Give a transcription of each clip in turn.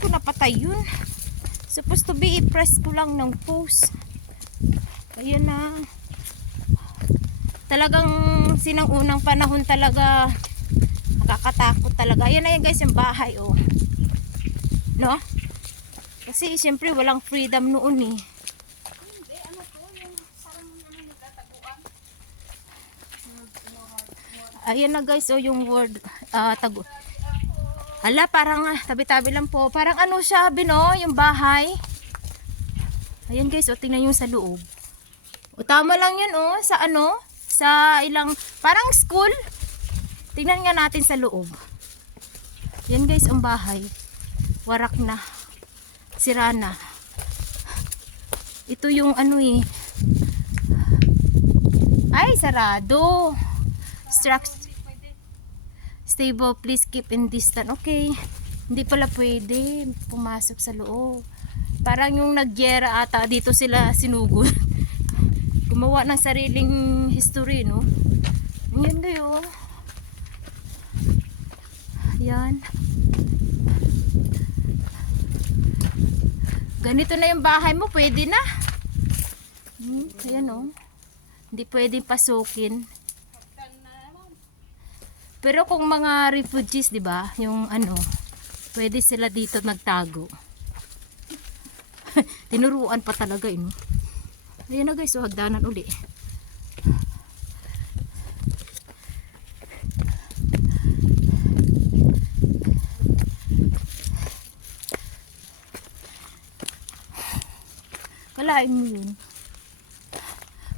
ko napatay yun? Supposed to be i-press ko lang ng post. Ayan na. Talagang sinang-unang panahon talaga nakakatakot talaga. Ayan na yan guys, yung bahay oh. No? Kasi siyempre walang freedom noon eh. Hindi, ano po, yung parang ano nagtataguan. Ayan na guys, oh yung word tago. Hala, parang tabi-tabi lang po. Parang ano siya, bino, yung bahay. Ayan guys, oh tingnan yung sa loob. O tama lang yan oh, sa ano, sa ilang, parang school. Tingnan nga natin sa loob. Yan guys, ang bahay. Warak na. Sira na. Ito yung ano eh. Ay, sarado. Stable, please keep in distance. Okay. Hindi pala pwede pumasok sa loob. Parang yung nagyera ata dito sila sinugod. Gumawa ng sariling history, no? Yan kayo. Yan. Ganito na yung bahay mo, pwede na. Ayan, oh. Hindi pwedeng pasukin. Pero kung mga refugees, 'di ba? Yung ano, pwede sila dito nagtago. Tinuruan pa talaga eh, no? Ayan na guys, so hagdanan uli. Kalain mo yun.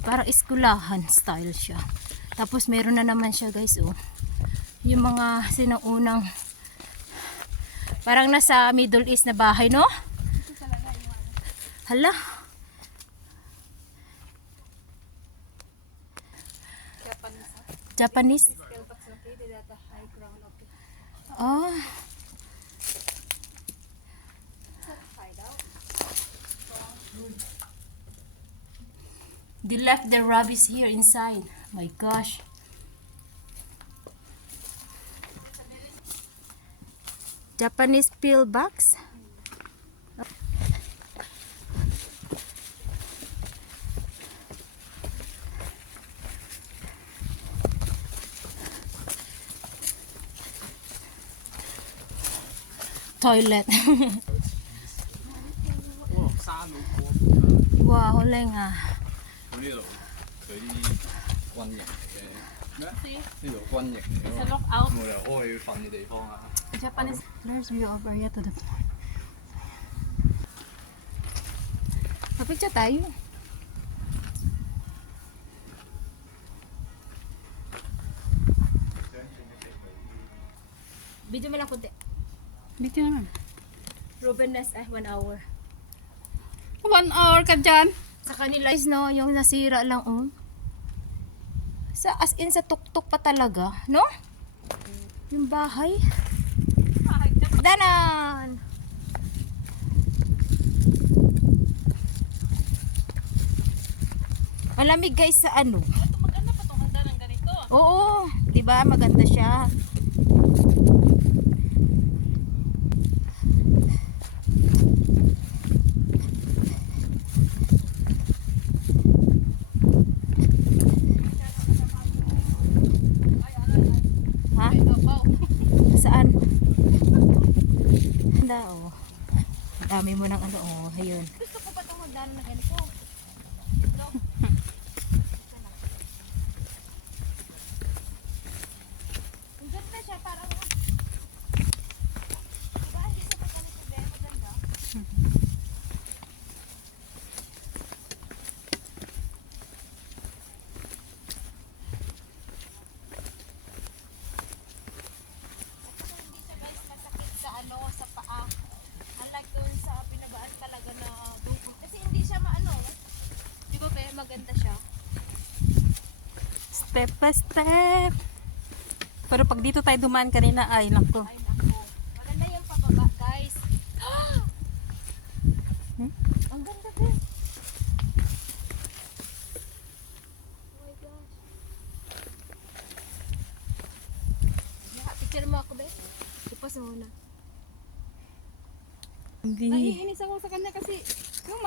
Parang eskulahan style siya. Tapos meron na naman siya guys, oh. Yung mga sinaunang parang nasa Middle East na bahay, no? Hala. Japanese? Oh. They left their rubbish here inside. My gosh. Japanese pillbox. Toilet. Wow, 好靚啊！呢度佢啲軍營嚟嘅咩？呢度軍營嚟嘅，冇理由屙去瞓嘅地方啊！ Japanese there's view over here to the floor. Papicture tayo. Video mo lang kunti. Video naman. Ruben Ness 1 hour. 1 hour ka dyan. Sa kanila is no, yung nasira lang oh. Sa as in sa tuktok pa talaga, no? Yung bahay. Danan. Malamig guys sa ano. Maganda pa itong handa ng ganito. Oo, 'di ba? Maganda siya. Ha? Saan? Handa oh. Dami mo ng ano oh, ayun. Gusto ko pa itong handa ng ganito. Ang ganda siya, parang diba, hindi sa pagkanito din, maganda. Hindi siya guys masakit sa ano, sa paa. Unlike doon sa pinabaan talaga na dungkot. Kasi hindi siya maano. Di ba pe, maganda siya. Step by step. Pero pag dito tayo dumaan kanina, ay nako. Ay nako. Maganda yung pababa guys. Ang ganda pe. Oh my gosh. Picture mo ako be. Ipas mo muna. Naiinis ako sa kanya kasi yung